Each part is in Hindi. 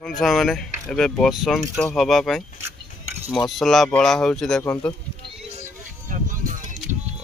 मैंने एबे बसंत हवा पाई मसला बड़ा होची देखंतु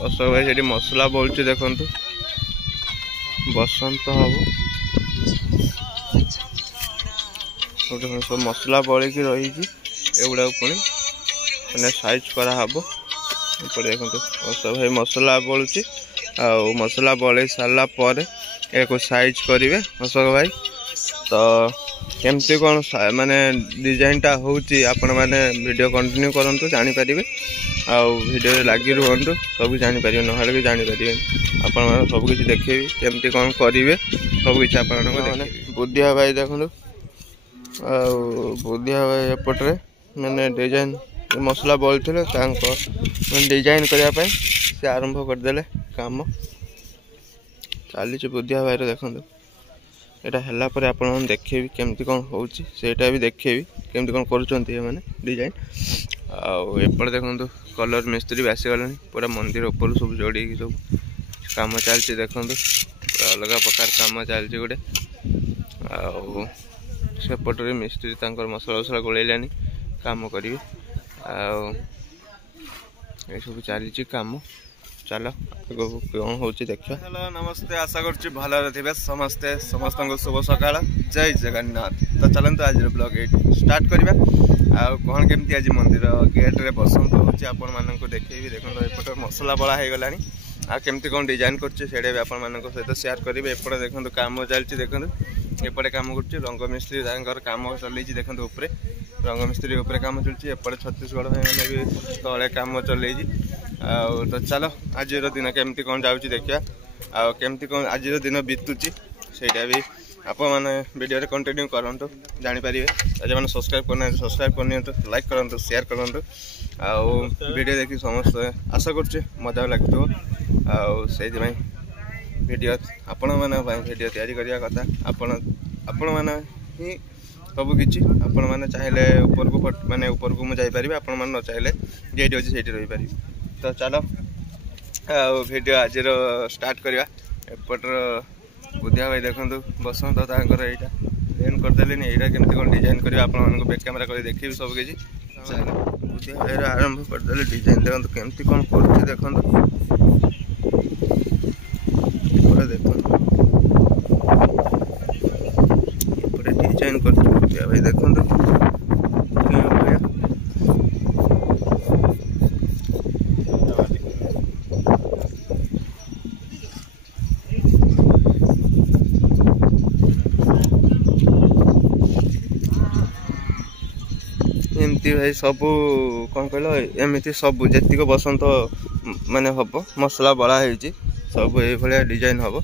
अशोक भाई सेठी मसला बोलची देखंतु बसंत हब सब मसला बलिकी रही एगुड़ा पुणी मैंने साइज करा हब देखो अशोक भाई मसला बलुची आ मसला बल सारा पर एक साइज करेंगे अशोक भाई तो केमती कौन माने डिजाइन टा होची आपण माने वीडियो कंटिन्यू करंतु जानि परिबे आ वीडियो लगी रुहंतु सब जानि परिबे नहले भी जानि परिबे आपण माने सब किछि देखेबी केमती कौन करिवे सब किछि आपण माने देखेबी बुद्धिया भाई देखंतु आ बुद्धिया भाई एपटरे माने डिजाइन मसला बोलथिले तांको डिजाइन करिया पय से आरंभ कर देले काम चाली बुद्धिया भाई रे देखंतु एटा हल्ला पर आपण देखेबी केमती कौन होची सेटा भी देखेबी केमती कौन करूचंती माने डिजाइन आ एपड़ देखंतु कलर मिस्त्री आसी गलानी पूरा मंदिर ऊपर सब जोड़ी सब काम चलची देखंतु अलग प्रकार काम चलची गोटे आ सेपटरे मिस्त्री तांकर मसला उसला गोलेलानी काम करिवे आ ए सब चलची काम चलो कौन हो देखा। हेलो नमस्ते आशा करछि भलरे थिबे समस्ते समस्त शुभ सकाळ जय जगन्नाथ। तो चलते आज ब्लॉग स्टार्ट करवा आ कौन केमती आज मंदिर गेट रे बसंत होछि आपण माननको देखैबी देखो एपट मसला बड़ा हो गलानी आ केमती कौन डिजाइन करछि सेडे भी आपण माननको सहित शेयर करिवे एपट देखो काम चलछि देखो एपटे काम करछि रंग मिस्त्री तांकर काम चलैछि देखो ऊपर रंग मिस्त्री ऊपर काम चलछि एपटे छत्तीसगढ़ भाई माने भी तळे काम चलैछि तो चलो आज दिन केमती कौन जाऊँगी देखिया केमती कौन आज दिन बीतुची सेटा भी आपण मैंने वीडियो कंटिन्यू करंतु जानि परिबे आज मैंने सब्सक्राइब करनी लाइक करंतु शेयर करंतु वीडियो देखि समस्त आशा करछि मजा लागतो से वीडियो आपण माने वीडियो तैयारी करिया कथा आपण माने ही सब किछि आपण माने चाहिले ऊपर को माने ऊपर को मु जाई परिबे आपण माने न चाहिले जेडी अछि सेठी रहि परिबे। तो चलो वीडियो आज स्टार्ट करवा एपटर बुद्धिया भाई देखो बसंत तांकर एटा डिजाइन करदेले एटा केमती कौन डिजाइन करवा आपण मानको बैक कैमरा कर देखिबी सब किछि बुद्धिया भाई आरंभ करदेले डिजाइन देखो केमती कौन करछि देखो पूरा देखो पूरा डिजाइन करछि बुद्धिया भाई देखो एमती भाई सब कौन कहल एमती सब जी बसंत माने हम मसला बड़ा हो सब ये डिजाइन हम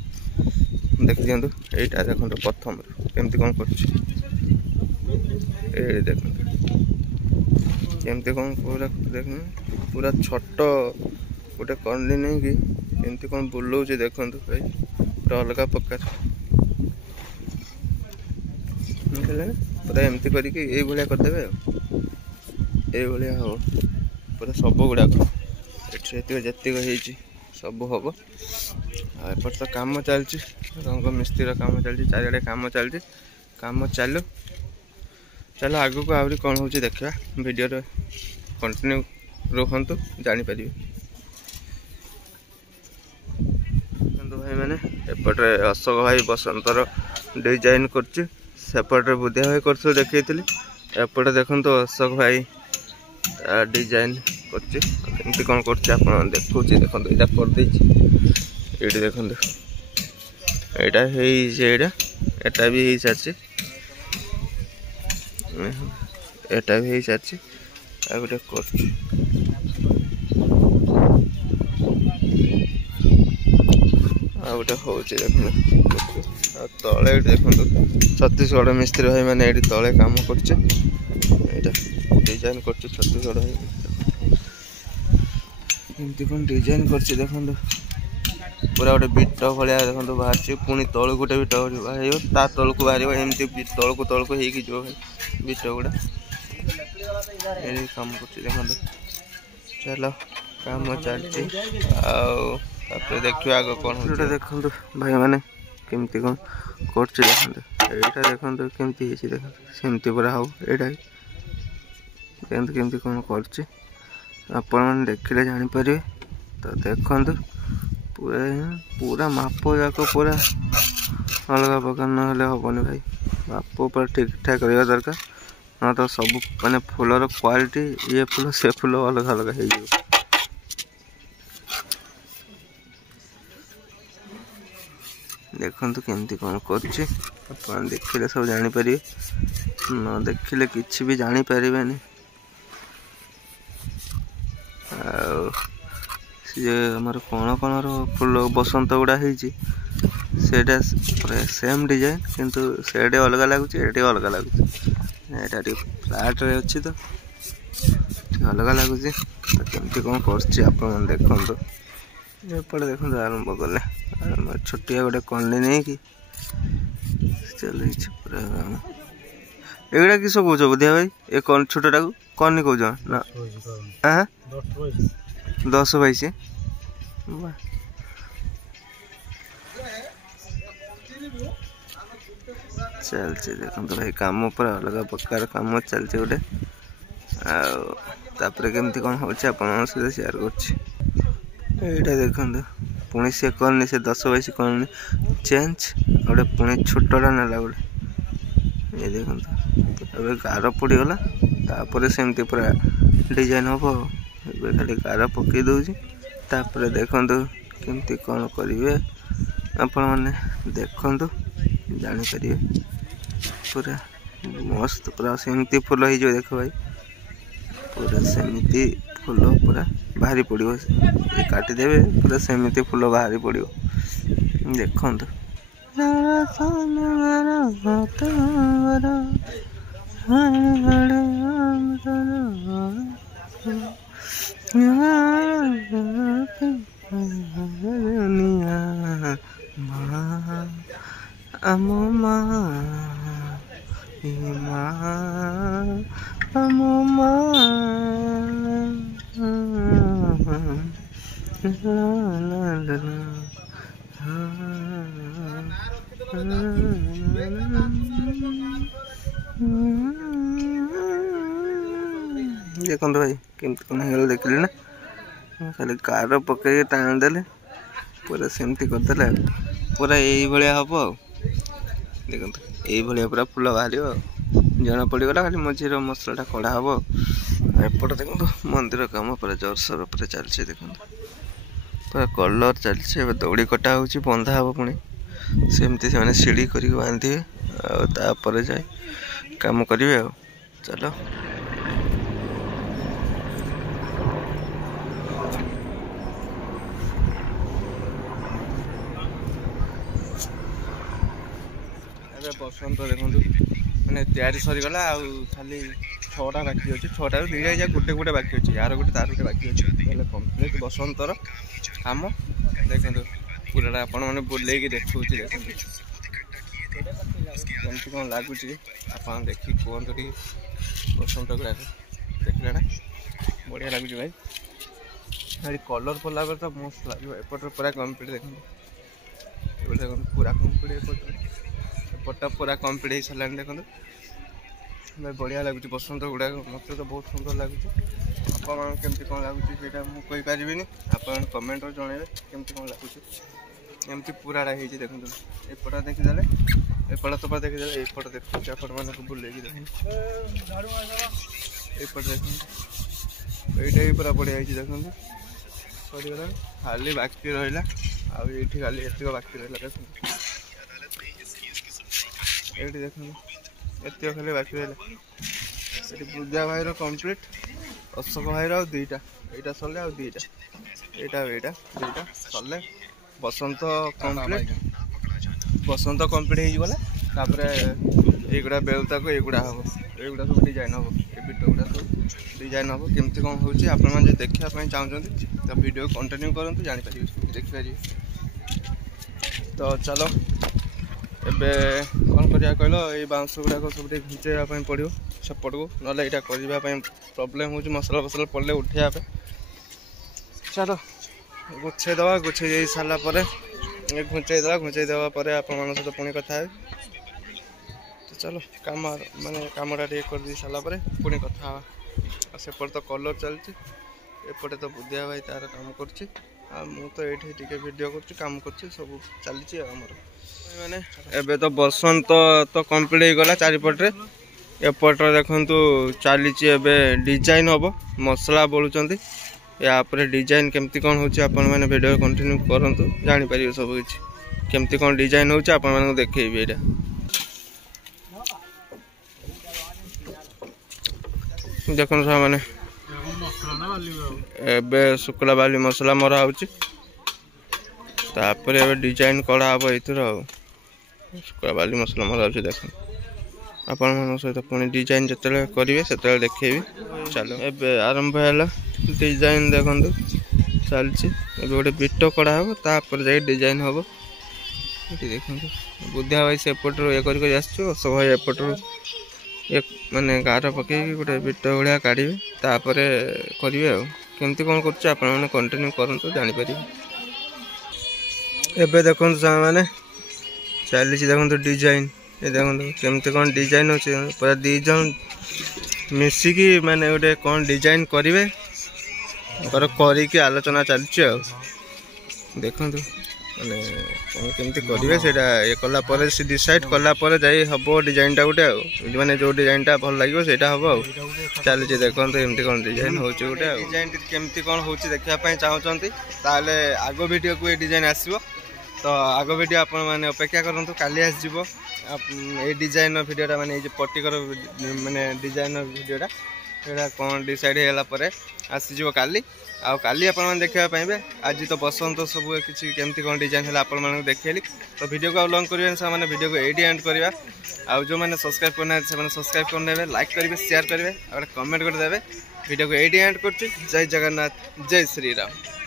देख दिखाँ यहीटा देखो प्रथम केमती कौन कर देख केमती कौन पूरा देख पूरा छोट गोटे कंडी नहीं कि एमती कौन बुलाऊँ देखो भाई पूरा अलग प्रकार पूरा एमती करके करदे ये हम पूरा सब गुड़ाक जी सब हम एपट तो कम चलती रंग मिस्त्री काम चलती चारिड़े काम चलती काम चलो चलो आगू को आहरी कौन हो देखा वीडियो कंटिन्यू रुहतु जापर भाई मैंने एपटे अशोक भाई बसंतर डिजाइन करपटे बुद्धिया भाई कर देखी एपटे देखो अशोक भाई डिजाइन करमती कौन कर देखो देखो यहाँ कर देखो यहाँ भी हो सारी एटा भी हो सारी आ गोटे गोटे हूँ देखो तले देखो छत्तीसगढ़ मिस्त्री भाई मैंने ये तले काम कर डिजाइन कर छत्तीसगढ़ भाई एमती कौन डिजाइन कर देखो पूरा गोटे बिट भाया देखो बाहर पुणी तल गोटे बिट बाहर ता तल को बाहर एमती तल को हो बिट गुड़ा ये काम कर देखो चलो काम चलती देखिए आग कौन देखो भाई मैंने केमती कौन कर देखो এইটা ଦେଖନ୍ତୁ କେମିତି ହେଇଛି ଦେଖନ୍ତୁ ସେମିତି ପୁରା ହବ। ଏଇଟା କେମିତି କ'ଣ କରୁଛି ଆପଣମାନେ ଦେଖିଲେ ଜାଣିପାରିବେ। ତ ଦେଖନ୍ତୁ ପୁରା ମାପ ଯାକ ପୁରା ଅଲଗା ପ୍ରକାର, ନହେଲେ ହବନି ଭାଇ। ମାପ ପୁରା ଠିକ୍ ଠାକ୍ ରହିବା ଦରକାର, ନ ତ ସବୁ ମାନେ ଫୁଲର କ୍ୱାଲିଟି ଇଏ ଫୁଲ ସେ ଫୁଲ ଅଲଗା ଅଲଗା ହେଇଯିବ। ଦେଖନ୍ତୁ କେମିତି କ'ଣ କରୁଛି, ଆପଣ ଦେଖିଲେ ସବୁ ଜାଣିପାରିବେ, ନ ଦେଖିଲେ କିଛି ବି ଜାଣିପାରିବେନି। ଆଉ ସିଏ ଆମର କଣର ଫୁଲ ବସନ୍ତ ଗୁଡ଼ା ହେଇଛି, ସେଇଟା ସେମ୍ ଡିଜାଇନ୍, କିନ୍ତୁ ସେଇଟା ଅଲଗା ଲାଗୁଛି, ଏଇଟା ଟିକେ ଅଲଗା ଲାଗୁଛି। ଏଇଟା ଟିକେ ଫ୍ଲାଟ୍ରେ ଅଛି ତ ଟିକେ ଅଲଗା ଲାଗୁଛି। ତ କେମିତି କ'ଣ କରୁଛି ଆପଣମାନେ ଦେଖନ୍ତୁ। ଏପଟେ ଦେଖନ୍ତୁ ଆରମ୍ଭ କଲେ, ଛୋଟିଆ ଗୋଟେ କଲି ନେଇକି ଚଲେଇଛି ପୁରା। ଏଗୁଡ଼ା କିସ କହୁଛ ବୁଧିଆ ଭାଇ? ଏ ଛୋଟଟାକୁ କନି କହୁଛ ନା? 10 22 ଚାଲିଛି। ଦେଖନ୍ତୁ ଭାଇ କାମ ପୁରା ଅଲଗା ପ୍ରକାର କାମ ଚାଲିଛି ଗୋଟେ। ଆଉ ତାପରେ କେମିତି କ'ଣ ହେଉଛି ଆପଣଙ୍କ ସହିତ ସେୟାର କରୁଛି। ଏଇଟା ଦେଖନ୍ତୁ ପୁଣି ସେ କନି, ସେ 10 22 କନି ଚେଞ୍ଜ, ଗୋଟେ ପୁଣି ଛୋଟଟା ନେଲା ଗୋଟେ। ଏ ଦେଖନ୍ତୁ ଏବେ ଗାର ପଡ଼ିଗଲା, ତାପରେ ସେମିତି ପୁରା ଡିଜାଇନ୍ ହେବ। ଏବେ ଖାଲି ଗାର ପକେଇ ଦେଉଛି, ତାପରେ ଦେଖନ୍ତୁ କେମିତି କ'ଣ କରିବେ ଆପଣମାନେ ଦେଖନ୍ତୁ ଜାଣିପାରିବେ। ପୁରା ମସ୍ତ, ପୁରା ସେମିତି ଫୁଲ ହେଇଯିବ। ଦେଖ ଭାଇ ପୁରା ସେମିତି ଫୁଲ ପୁରା ବାହାରି ପଡ଼ିବ, କାଟିଦେବେ ପୁରା ସେମିତି ଫୁଲ ବାହାରି ପଡ଼ିବ। ଦେଖନ୍ତୁ ଆମ ମା ଆମ ମା ଦେଖନ୍ତୁ ଭାଇ କେମିତି କ'ଣ ହେଇଗଲା ଦେଖିଲେ ନା? ଖାଲି ଗାର ପକେଇକି ଟାଣିଦେଲେ ପୁରା ସେମିତି କରିଦେଲେ ପୁରା ଏଇଭଳିଆ ହେବ। ଆଉ ଦେଖନ୍ତୁ ଏଇଭଳିଆ ପୁରା ଫୁଲ ବାହାରିବ, ଆଉ ଜଣା ପଡ଼ିଗଲା। ଖାଲି ମଝିରେ ମସଲାଟା କଢ଼ା ହେବ। ଆଉ ଏପଟେ ଦେଖନ୍ତୁ ମନ୍ଦିର କାମ ପୁରା ଜୋରସୋର ଉପରେ ଚାଲିଛି। ଦେଖନ୍ତୁ ପୁରା କଲର୍ ଚାଲିଛି। ଏବେ ଦଉଡ଼ି କଟା ହେଉଛି, ବନ୍ଧା ହେବ ପୁଣି ସେମିତି ସେମାନେ ସିଡ଼ି କରିକି ବାନ୍ଧିବେ, ଆଉ ତାପରେ ଯାଇ କାମ କରିବେ। ଆଉ ଚାଲ ଏବେ ବସନ୍ତ ଦେଖନ୍ତୁ ମାନେ ତିଆରି ସରିଗଲା, ଆଉ ଖାଲି 6ଟା ବାକି ଅଛି। 6ଟାରୁ 2ଟା ଯାଏ ଗୋଟେ ବାକି ଅଛି, ୟାର ଗୋଟେ ତାର ଗୋଟେ ବାକି ଅଛି। ହେଲେ କମ୍ପ୍ଲିଟ୍ ବସନ୍ତର କାମ ଦେଖନ୍ତୁ ପୁରାଟା ଆପଣମାନେ ବୁଲେଇକି ଦେଖଉଛି। ଦେଖନ୍ତୁ କେମିତି କ'ଣ ଲାଗୁଛି ଆପଣ ଦେଖିକି କୁହନ୍ତୁ ଟିକେ। ବସନ୍ତ ଗୁଡ଼ାକ ଦେଖିଲେ ନା ବଢ଼ିଆ ଲାଗୁଛି ଭାଇ। ଭାଇ କଲର୍ ପଡ଼ିଲା ପରେ ତ ମସ୍ତ ଲାଗିବ। ଏପଟରେ ପୁରା କମ୍ପ୍ଲିଟ୍ ଦେଖନ୍ତୁ, ଏପଟେ ଦେଖନ୍ତୁ ପୁରା କମ୍ପ୍ଲିଟ୍, ଏପଟଟା ପୁରା କମ୍ପ୍ଲିଟ୍ ହେଇସାରିଲାଣି। ଦେଖନ୍ତୁ ଭାଇ ବଢ଼ିଆ ଲାଗୁଛି ବସନ୍ତ ଗୁଡ଼ାକ, ମୋତେ ତ ବହୁତ ସୁନ୍ଦର ଲାଗୁଛି। ଆପଣମାନଙ୍କୁ କେମିତି କ'ଣ ଲାଗୁଛି ସେଇଟା ମୁଁ କହିପାରିବିନି, ଆପଣ କମେଣ୍ଟରେ ଜଣାଇବେ କେମିତି କ'ଣ ଲାଗୁଛି। ଏମିତି ପୁରାଟା ହେଇଛି ଦେଖନ୍ତୁ। ଏପଟ ଦେଖିଦେଲେ, ଏପଟ ତପା ଦେଖିଦେଲେ, ଏପଟ ଦେଖୁଛି ଆପଣମାନଙ୍କୁ ବୁଲେଇକି ଦେଖନ୍ତୁ। ଏପଟ ଦେଖନ୍ତୁ, ଏଇଟା ବି ପୁରା ବଢ଼ିଆ ହେଇଛି ଦେଖନ୍ତୁ। ସରିଗଲାଣି, ଖାଲି ବାକି ରହିଲା। ଆଉ ଏଇଠି ଖାଲି ଏତିକ ବାକି ରହିଲା ଦେଖନ୍ତୁ। ଏଇଠି ଦେଖନ୍ତୁ ଏତିକ ଖାଲି ବାକି ରହିଲା। ଏଠି ପୂଜା ଭାଇର କମ୍ପ୍ଲିଟ୍, ଅଶୋକ ଭାଇର ଆଉ 2ଟା, ଏଇଟା ସରିଲେ ଆଉ 2ଟା, ଏଇଟା 2ଟା ସରିଲେ ବସନ୍ତ କମ୍ପ୍ଲିଟ୍ ହେଇଯିବଲେ। ତାପରେ ଏଇଗୁଡ଼ା ବେଉତାକୁ ଏଇଗୁଡ଼ା ହେବ, ଏଇଗୁଡ଼ା ସବୁ ଡିଜାଇନ୍ ହେବ, ଏ ବିଟ ଗୁଡ଼ା ସବୁ ଡିଜାଇନ୍ ହେବ। କେମିତି କ'ଣ ହେଉଛି ଆପଣମାନେ ଯଦି ଦେଖିବା ପାଇଁ ଚାହୁଁଛନ୍ତି ତ ଭିଡ଼ିଓ କଣ୍ଟିନ୍ୟୁ କରନ୍ତୁ, ଜାଣିପାରିବେ, ଦେଖିପାରିବେ। ତ ଚାଲ ଏବେ କ'ଣ କରିବା କହିଲ, ଏଇ ବାଉଁଶ ଗୁଡ଼ାକ ସବୁ ଟିକେ ଘୁଞ୍ଚେଇବା ପାଇଁ ପଡ଼ିବ ସେପଟକୁ, ନହେଲେ ଏଇଟା କରିବା ପାଇଁ ପ୍ରୋବ୍ଲେମ୍ ହେଉଛି। ମସଲା ପଡ଼ିଲେ ଉଠେଇବା ପାଇଁ। ଚାଲ ଗୁଛେଇ ଦେବା, ଗୁଛେଇ ଦେଇ ସାରିଲା ପରେ ଘୁଞ୍ଚେଇ ଦେବା ପରେ ଆପଣମାନଙ୍କ ସହିତ ପୁଣି କଥା ହେବି। चलो काम माने कामटा टे कर दी सारा पुणी कथा सेपटे तो कलर चलती एपटे तो बुद्धिया भाई तार काम कर तो ये वीडियो कर काम कर सब चलती मैंने एबे तो बसंत तो कंप्लीट हो गला चारिपटे एपटे देखु चली डिजाइन हम मसला बोलुं यापर डिजाइन केमती कौन होने वीडियो कंटिन्यू करूँ जापर सब किसी केमती कौन डिजाइन हो देखेबी यहाँ देखो सब मैंने एबे शुक्ला बाली मसला मरा हो डिजाइन कड़ा हम ये शुक्ला बाली मसला मरा हो देख आपण सहित पुणी डिजाइन जिते करेंगे से देखेबी चलो एबे आरंभ है डिजाइन देखो चलती गोटे बिट कड़ा हम तापर जा डिजाइन हम ये देखो बुद्धिया भाई सेपट ये कर भाई एपट एक माने गार पकई गोटे बिट भाया काढ़े तापर करेंगे आमती कौन कर कंटिन्यू करूँ जापर एबे देखो मैंने चली देखो डिजाइन ये देखो केमती कौन डिजाइन हो पूरा दी जन मिसिकी माने गोटे कौन डिजाइन करेंगे करके आलोचना चलती देखो माने कौन केमती करेंगे से ये कलापर से डिसाइड कलापर जाई हम डिजाइनटा गोटे माने जो डिजाइनटा भल लगे से हम चली देखो एमती कौन डिजाइन हो गोटे डिजाइन केमती कौन हो देखापी चाहते ताले आग वीडियो को ये डिजाइन आसो तो आग वीडियो आपण मैंने अपेक्षा करूँ काली आसो ये डिजाइन वीडियोटा माने पर्टिकुलर माने डिजाइन वीडियोटा ये कौन डिसाइड होगा आसीज काली आली आप देखा पाइबे आज तो बसंत सब किसी केमती कौन डिजाइन है आप देखली तो वीडियो को लॉन्ग करेंगे से वीडियो को एडी एंड करवा आउ जो मैंने सब्सक्राइब करना से सब्सक्राइब करदे लाइक करेंगे शेयर करेंगे और कमेंट करदे वीडियो को एडी एंड कर जय जगन्नाथ जय श्री राम।